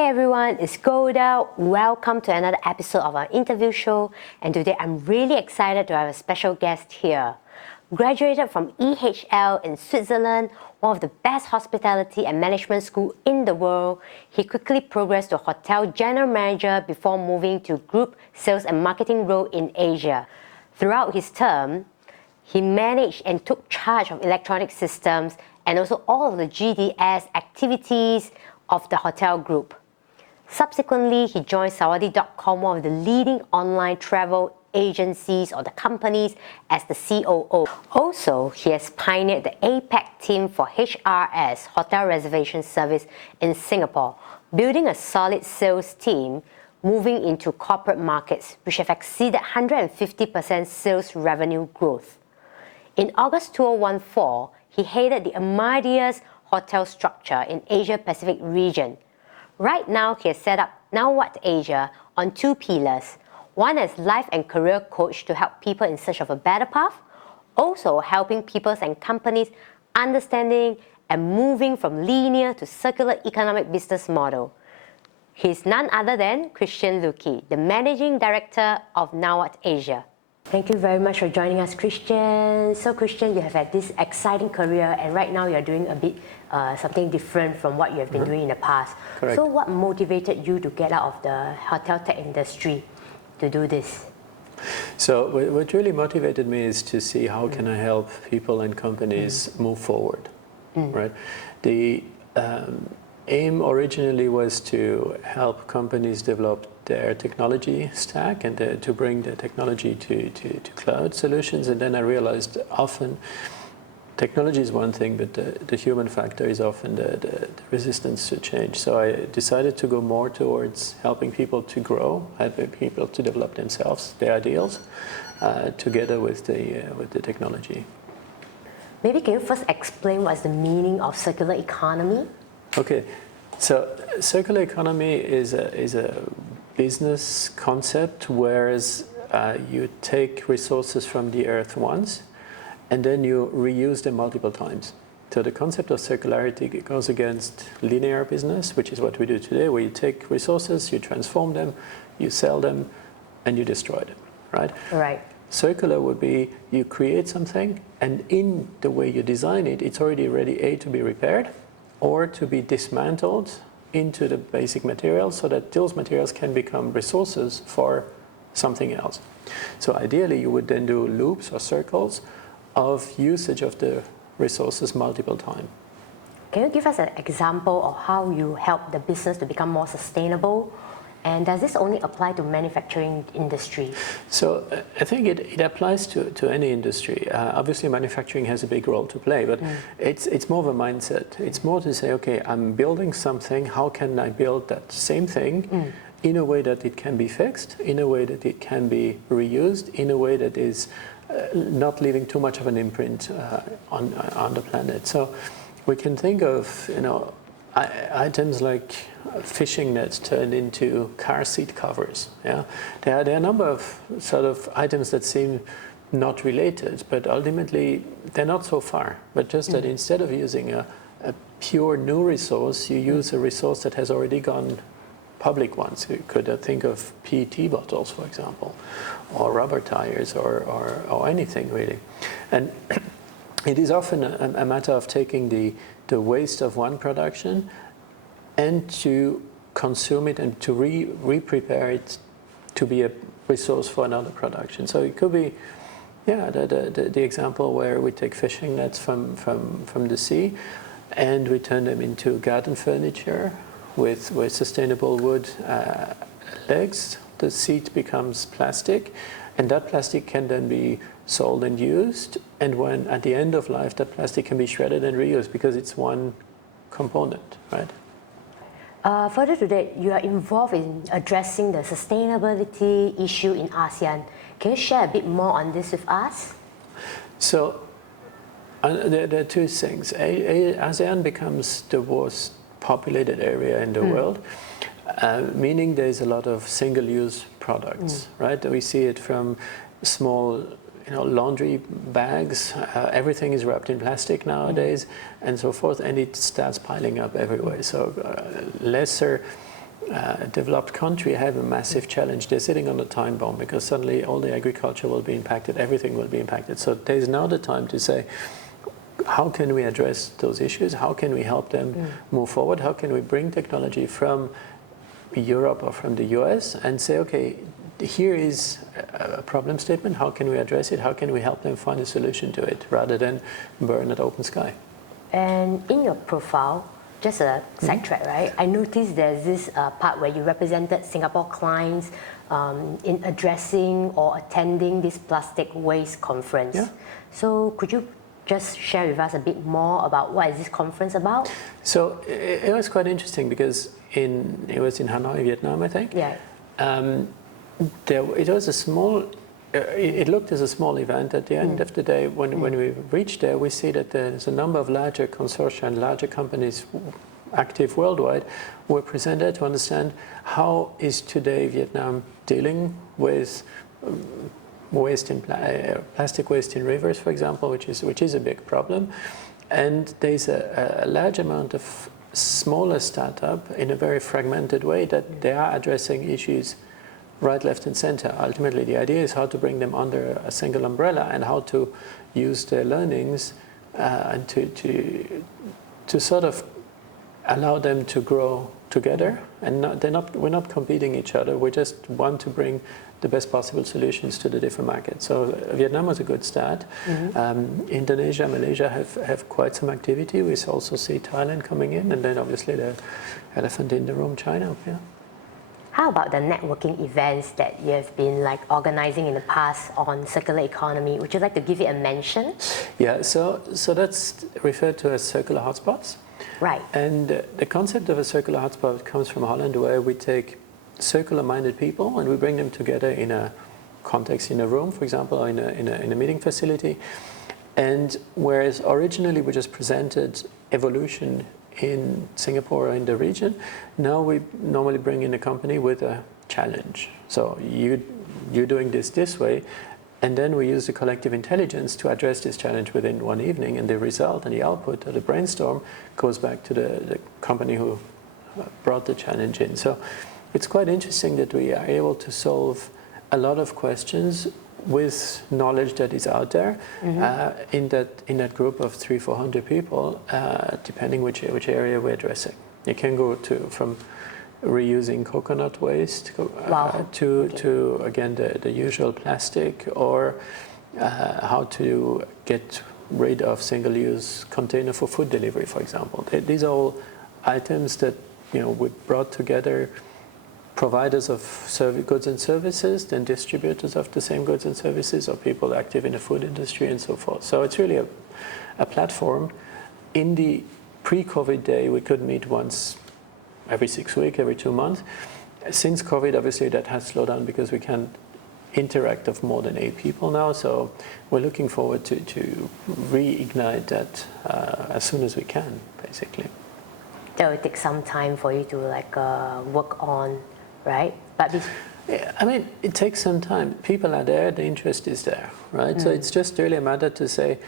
Hey everyone, it's Golda. Welcome to another episode of our interview show. And today I'm really excited to have a special guest here. Graduated from EHL in Switzerland, one of the best hospitality and management schools in the world, he quickly progressed to hotel general manager before moving to group sales and marketing role in Asia. Throughout his term, he managed and took charge of electronic systems and also all of the GDS activities of the hotel group. Subsequently, he joined Sawadee.com, one of the leading online travel agencies or the companies, as the COO. Also, he has pioneered the APAC team for HRS, Hotel Reservation Service in Singapore, building a solid sales team, moving into corporate markets, which have exceeded 150% sales revenue growth. In August 2014, he headed the Amadeus hotel structure in Asia-Pacific region. Right now, he has set up Now What Asia on two pillars. One as life and career coach to help people in search of a better path, also helping people and companies understanding and moving from linear to circular economic business model. He's none other than Christian Lukey, the Managing Director of Now What Asia. Thank you very much for joining us, Christian. So Christian, you have had this exciting career and right now you're doing a bit something different from what you have been doing in the past. Correct. So what motivated you to get out of the hotel tech industry to do this? So what really motivated me is to see how can I help people and companies move forward, right? The aim originally was to help companies develop their technology stack and to bring the technology to cloud solutions. And then I realized often technology is one thing, but the human factor is often the resistance to change. So I decided to go more towards helping people to grow, helping people to develop themselves, their ideals, together with the technology. Maybe can you first explain what's the meaning of circular economy? Okay, so circular economy is a business concept, whereas you take resources from the earth once and then you reuse them multiple times. So the concept of circularity goes against linear business, which is what we do today, where you take resources, you transform them, you sell them, and you destroy them, right? Right. Circular would be you create something, and in the way you design it, it's already ready to be repaired or to be dismantled into the basic materials so that those materials can become resources for something else. So ideally, you would then do loops or circles of usage of the resources multiple times. Can you give us an example of how you help the business to become more sustainable? And does this only apply to manufacturing industry? So I think it applies to any industry. Obviously, manufacturing has a big role to play, but it's more of a mindset. It's more to say, okay, I'm building something. How can I build that same thing in a way that it can be fixed, in a way that it can be reused, in a way that is not leaving too much of an imprint on the planet. So we can think of, items like fishing nets turned into car seat covers. Yeah, there are a number of sort of items that seem not related, but ultimately they're not so far. But just that instead of using a pure new resource, you use a resource that has already gone public once. You could think of PET bottles, for example, or rubber tires, or anything really. And it is often a matter of taking the waste of one production and to consume it and to re-prepare it to be a resource for another production. So it could be, the example where we take fishing nets from the sea and we turn them into garden furniture with sustainable wood legs. The seat becomes plastic, and that plastic can then be sold and used, and when at the end of life that plastic can be shredded and reused because it's one component, right? Further to that, you are involved in addressing the sustainability issue in ASEAN. Can you share a bit more on this with us? So there are two things. ASEAN becomes the most populated area in the world, meaning there's a lot of single-use products, right? We see it from small laundry bags, everything is wrapped in plastic nowadays, and so forth, and it starts piling up everywhere. So lesser developed country have a massive challenge. They're sitting on a time bomb because suddenly all the agriculture will be impacted, everything will be impacted. So there's now the time to say, how can we address those issues? How can we help them move forward? How can we bring technology from Europe or from the US and say, okay, here is a problem statement. How can we address it? How can we help them find a solution to it rather than burn at open sky? And in your profile, just a sidetrack, right? I noticed there's this part where you represented Singapore clients in addressing or attending this plastic waste conference. Yeah. So could you just share with us a bit more about what is this conference about? So it was quite interesting because it was in Hanoi, Vietnam, I think. Yeah. It was a small. It looked as a small event. At the end of the day, when we reached there, we see that there's a number of larger consortia and larger companies active worldwide were presented to understand how is today Vietnam dealing with waste in plastic waste in rivers, for example, which is a big problem. And there's a large amount of smaller startup in a very fragmented way that they are addressing issues right, left, and center. Ultimately, the idea is how to bring them under a single umbrella and how to use their learnings and to sort of allow them to grow together. And we're not competing each other. We just want to bring the best possible solutions to the different markets. So Vietnam was a good start. Indonesia, Malaysia have quite some activity. We also see Thailand coming in, and then obviously the elephant in the room, China. Yeah. How about the networking events that you have been organizing in the past on circular economy? Would you like to give it a mention? Yeah, so that's referred to as circular hotspots. Right. And the concept of a circular hotspot comes from Holland, where we take circular-minded people and we bring them together in a context, in a room, for example, or in a meeting facility. And whereas originally we just presented evolution in Singapore or in the region, now we normally bring in a company with a challenge. So you're doing this way, and then we use the collective intelligence to address this challenge within one evening, and the result and the output of the brainstorm goes back to the company who brought the challenge in. So it's quite interesting that we are able to solve a lot of questions with knowledge that is out there in that group of 300-400 people, depending which area we're addressing. You can go from reusing coconut waste to again the usual plastic, or how to get rid of single-use container for food delivery, for example. These are all items that we brought together. Providers of goods and services, then distributors of the same goods and services, or people active in the food industry and so forth. So it's really a platform. In the pre-COVID day, we could meet once every 6 weeks, every 2 months. Since COVID, obviously, that has slowed down because we can't interact of more than 8 people now. So we're looking forward to reignite that as soon as we can, basically. That will take some time for you to work on. Right? But yeah, I mean, it takes some time. People are there, the interest is there, right? So it's just really a matter to say,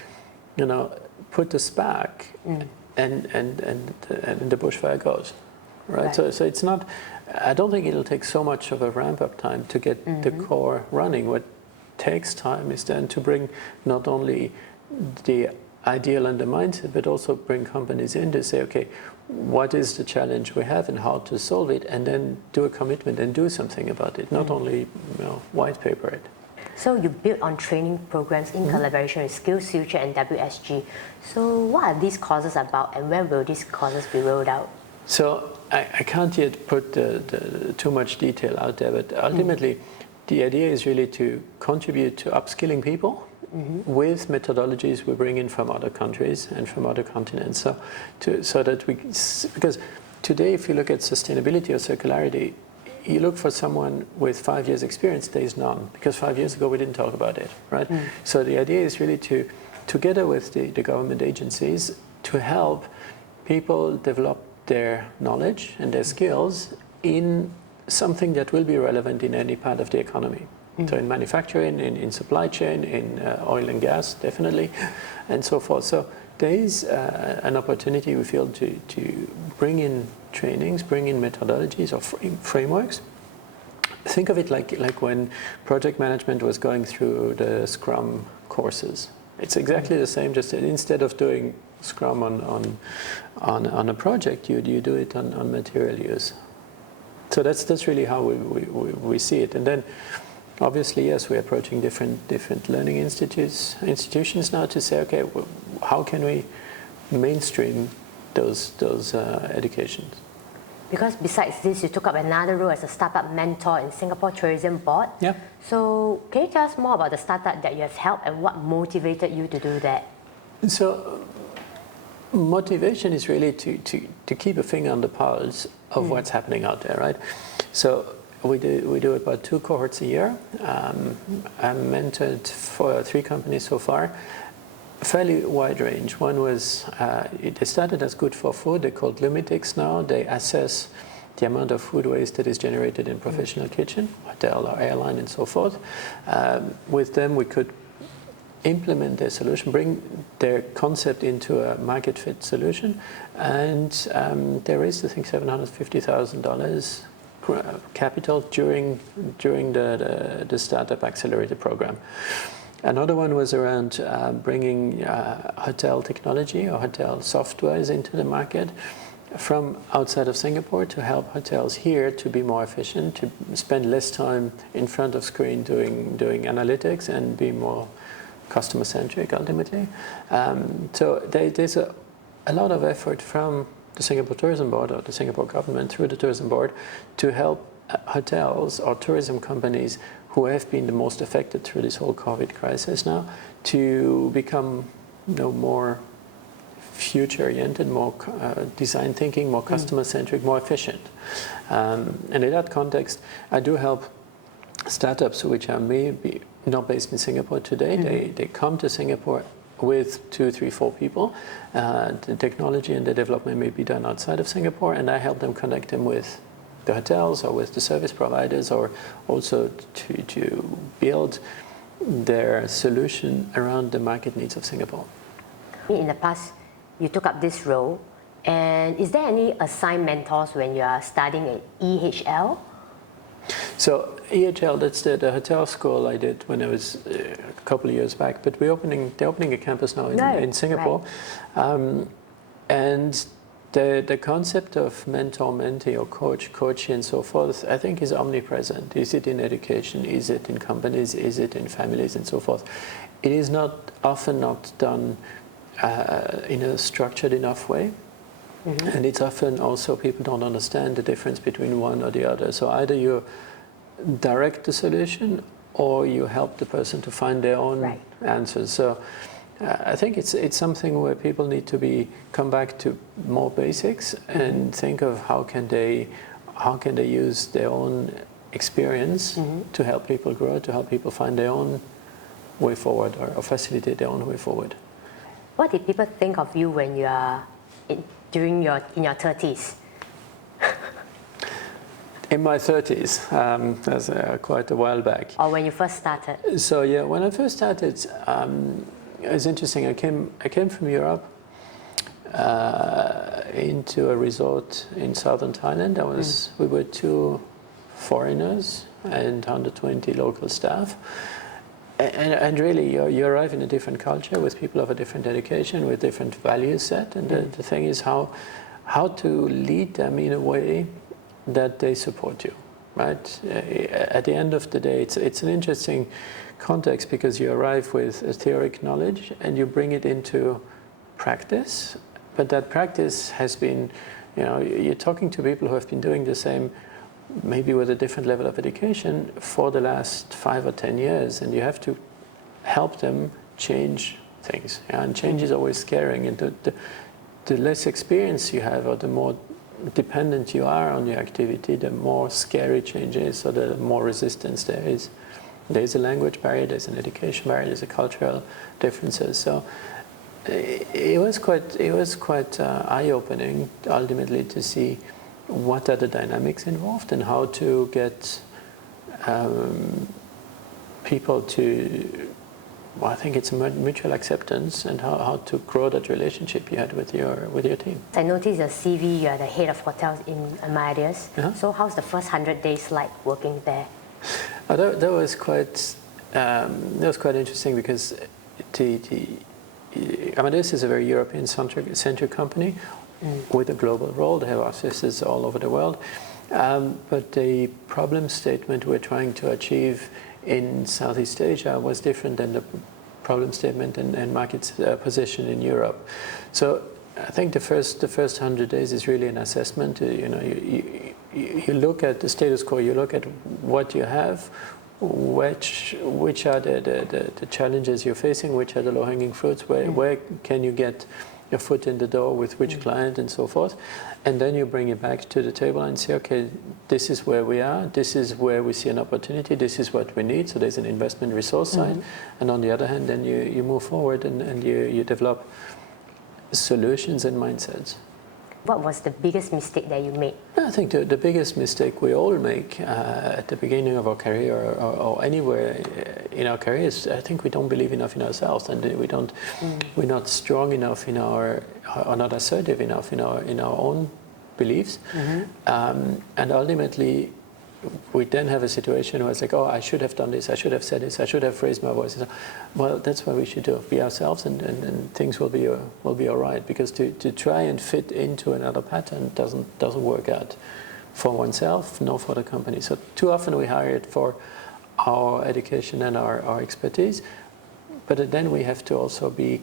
put the spark and the bushfire goes, right? So it's not, I don't think it'll take so much of a ramp-up time to get the core running. What takes time is then to bring not only the ideal and the mindset, but also bring companies in to say, okay, what is the challenge we have and how to solve it, and then do a commitment and do something about it, not only white paper it. So you build on training programs in collaboration with SkillsFuture and WSG. So what are these courses about, and when will these courses be rolled out? So I can't yet put too much detail out there, but ultimately the idea is really to contribute to upskilling people with methodologies we bring in from other countries and from other continents. So that because today, if you look at sustainability or circularity, you look for someone with 5 years experience, there is none, because 5 years ago we didn't talk about it, right? So the idea is really to, together with the government agencies, to help people develop their knowledge and their skills in something that will be relevant in any part of the economy. So in manufacturing, in supply chain, in oil and gas, definitely, and so forth. So there is an opportunity, we feel, to bring in trainings, bring in methodologies or frameworks. Think of it like when project management was going through the Scrum courses. It's exactly the same, just instead of doing Scrum on a project, you do it on material use. So that's really how we see it. And then, obviously, yes, we're approaching different learning institutions now to say, okay, how can we mainstream those educations? Because besides this, you took up another role as a startup mentor in Singapore Tourism Board. Yeah. So can you tell us more about the startup that you have helped and what motivated you to do that? So motivation is really to keep a finger on the pulse of what's happening out there, right? So we do about 2 cohorts a year. I'm mentored for 3 companies so far. A fairly wide range. One was, they started as Good for Food. They're called Lumitics now. They assess the amount of food waste that is generated in professional kitchen, hotel or airline and so forth. With them, we could implement their solution, bring their concept into a market fit solution. And they raised, I think, $750,000 capital during the Startup Accelerator program. Another one was around bringing hotel technology or hotel softwares into the market from outside of Singapore to help hotels here to be more efficient, to spend less time in front of screen doing analytics and be more customer-centric ultimately. So there's a lot of effort from the Singapore Tourism Board or the Singapore government through the Tourism Board to help hotels or tourism companies who have been the most affected through this whole COVID crisis now to become more future-oriented, more design thinking, more customer-centric, more efficient. And in that context, I do help startups which are maybe not based in Singapore today. They come to Singapore with 2, 3, 4 people. The technology and the development may be done outside of Singapore, and I help them connect them with the hotels or with the service providers, or also to build their solution around the market needs of Singapore. In the past, you took up this role, and is there any assigned mentors when you are studying at EHL? So EHL, that's the hotel school I did when I was a couple of years back, but they're opening a campus now in Singapore. Right. And the concept of mentor, mentee, or coach, and so forth, I think is omnipresent. Is it in education? Is it in companies? Is it in families, and so forth? It is often not done in a structured enough way. And it's often also people don't understand the difference between one or the other. So either you direct the solution or you help the person to find their own answers. So I think it's something where people need to come back to more basics and think of how can they use their own experience to help people grow, to help people find their own way forward or facilitate their own way forward. What did people think of you when you are in your 30s? In my 30s, that's quite a while back. Or when you first started? So yeah, when I first started, it was interesting. I came from Europe into a resort in southern Thailand. We were 2 foreigners and 120 local staff. And really, you arrive in a different culture with people of a different education, with different value set. And the thing is how to lead them in a way that they support you, right? At the end of the day, it's an interesting context because you arrive with a theoric knowledge and you bring it into practice. But that practice has been, you're talking to people who have been doing the same, maybe with a different level of education, for the last 5 or 10 years, and you have to help them change things. And change is always scaring, and the less experience you have, or the more dependent you are on your activity, the more scary change is, or the more resistance there is. There's a language barrier, there's an education barrier, there's a cultural differences. So it was quite eye-opening ultimately to see what are the dynamics involved and how to get people to well, I think it's a mutual acceptance and how to grow that relationship you had with your team. I noticed your CV, you are the head of hotels in Amadeus. Uh-huh. So how's the first 100 days like working there? That was quite interesting because Amadeus is a very European-centric company with a global role. They have offices all over the world. But the problem statement we're trying to achieve in Southeast Asia was different than the problem statement and market position in Europe. So I think the first 100 days is really an assessment. You look at the status quo, you look at what you have, which are the challenges you're facing, which are the low-hanging fruits, where can you get your foot in the door with which client and so forth. And then you bring it back to the table and say, okay, this is where we are, this is where we see an opportunity, this is what we need. So there's an investment resource side. And on the other hand, then you move forward and you develop solutions and mindsets. What was the biggest mistake that you made? I think the biggest mistake we all make at the beginning of our career or anywhere in our careers, I think we don't believe enough in ourselves, and we're not strong enough or not assertive enough in our own beliefs, and ultimately we then have a situation where it's like, oh, I should have done this, I should have said this, I should have raised my voice. Well, that's what we should do. Be ourselves, and things will be all right. Because to try and fit into another pattern doesn't work out for oneself, nor for the company. So too often we hire it for our education and our expertise, but then we have to also be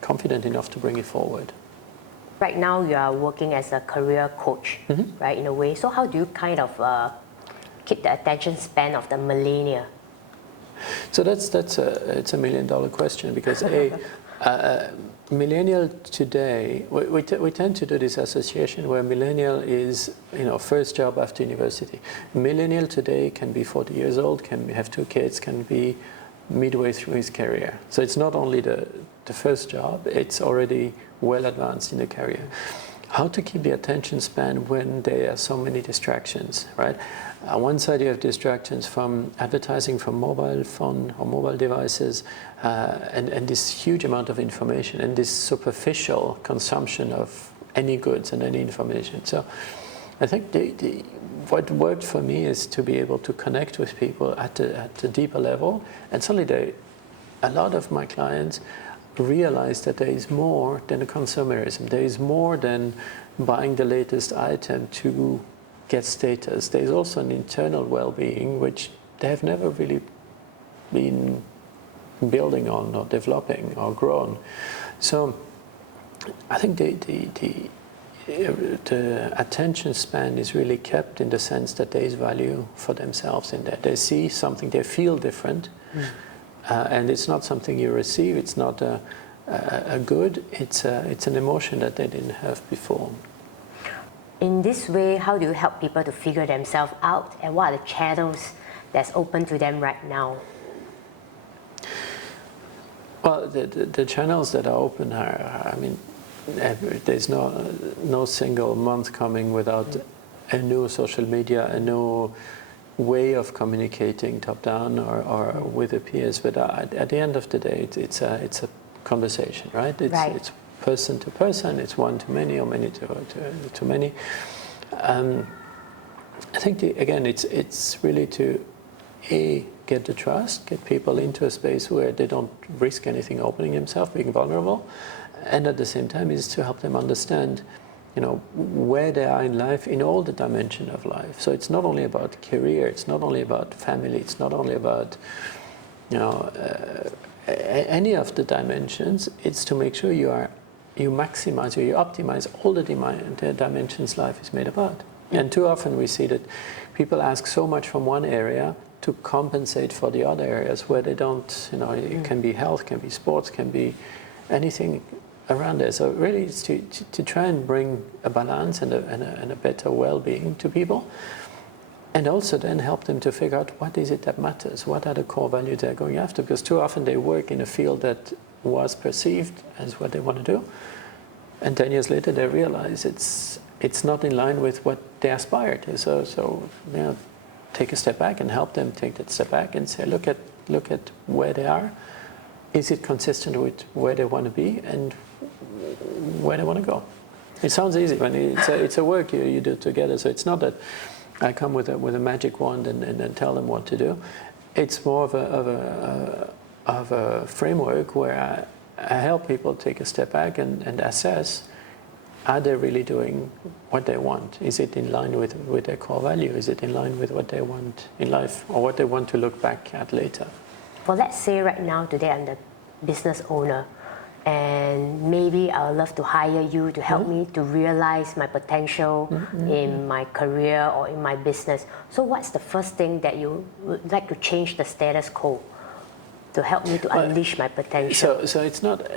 confident enough to bring it forward. Right now you are working as a career coach, right, in a way. So how do you kind of keep the attention span of the millennial? So it's a $1 million question, because millennial today, we tend to do this association where millennial is first job after university. Millennial today can be 40 years old, can have 2 kids, can be midway through his career. So it's not only the first job, it's already well advanced in the career. How to keep the attention span when there are so many distractions, right? On one side you have distractions from advertising from mobile phone or mobile devices, and this huge amount of information and this superficial consumption of any goods and any information. So I think what worked for me is to be able to connect with people at a deeper level, and suddenly a lot of my clients realize that there is more than a consumerism. There is more than buying the latest item to get status. There is also an internal well-being which they have never really been building on or developing or grown. So I think the attention span is really kept in the sense that there is value for themselves in that. They see something, they feel different. And it's not something you receive, it's not a good, it's an emotion that they didn't have before. In this way, how do you help people to figure themselves out, and what are the channels that's open to them right now? Well, the channels that are open are, there's no single month coming without a new social media, a new way of communicating top-down or with the peers, but at the end of the day, it's a conversation, right? It's person to person, it's one to many or many to many. I think again, it's really to get the trust, get people into a space where they don't risk anything, opening themselves, being vulnerable, and at the same time is to help them understand where they are in life, in all the dimension of life. So it's not only about career, it's not only about family, it's not only about any of the dimensions. It's to make sure you maximize or you optimize all the dimensions life is made about. And too often we see that people ask so much from one area to compensate for the other areas where they don't. It can be health, can be sports, can be anything around there. So really it's to try and bring a balance and a better well-being to people, and also then help them to figure out what is it that matters, what are the core values they're going after, because too often they work in a field that was perceived as what they want to do, and 10 years later they realize it's not in line with what they aspire to. So take a step back and help them take that step back and say, look at where they are, is it consistent with where they want to be and where they want to go? It sounds easy when it's a work you do together. So it's not that I come with a magic wand and then tell them what to do. It's more of a framework where I help people take a step back and assess, are they really doing what they want? Is it in line with their core value? Is it in line with what they want in life or what they want to look back at later? Well, let's say right now, today I'm the business owner, and maybe I would love to hire you to help me to realize my potential in my career or in my business. So what's the first thing that you would like to change the status quo to help me to unleash my potential? So it's not,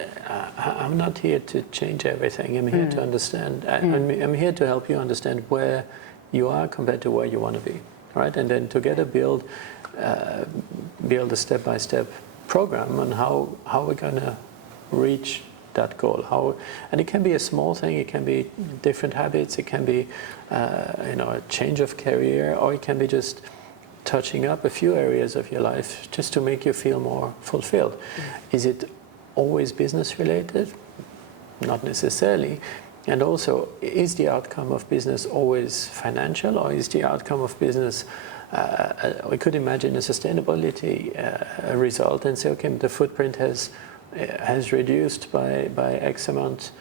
I'm not here to change everything. I'm here to understand, I'm here to help you understand where you are compared to where you want to be, right? And then together build a step-by-step program on how we're going to reach that goal. And it can be a small thing, it can be different habits, it can be a change of career, or it can be just touching up a few areas of your life just to make you feel more fulfilled. Is it always business related? Not necessarily. And also, is the outcome of business always financial, or is the outcome of business, we could imagine a sustainability result and say, okay, the footprint has reduced by X amount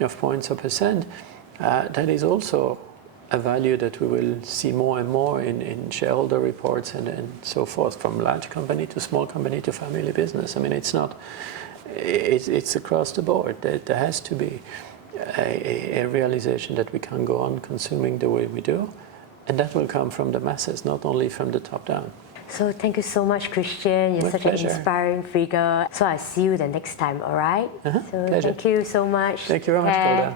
of points or percent. That is also a value that we will see more and more in shareholder reports and so forth, from large company to small company to family business. I mean, it's across the board. There has to be a realization that we can't go on consuming the way we do, and that will come from the masses, not only from the top down. So thank you so much, Christian. You're such an inspiring figure. So I'll see you the next time, all right? So pleasure. Thank you so much. Thank you very much, Golda.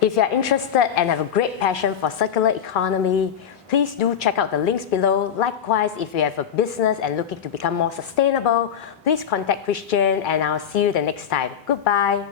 If you're interested and have a great passion for circular economy, please do check out the links below. Likewise, if you have a business and looking to become more sustainable, please contact Christian, and I'll see you the next time. Goodbye.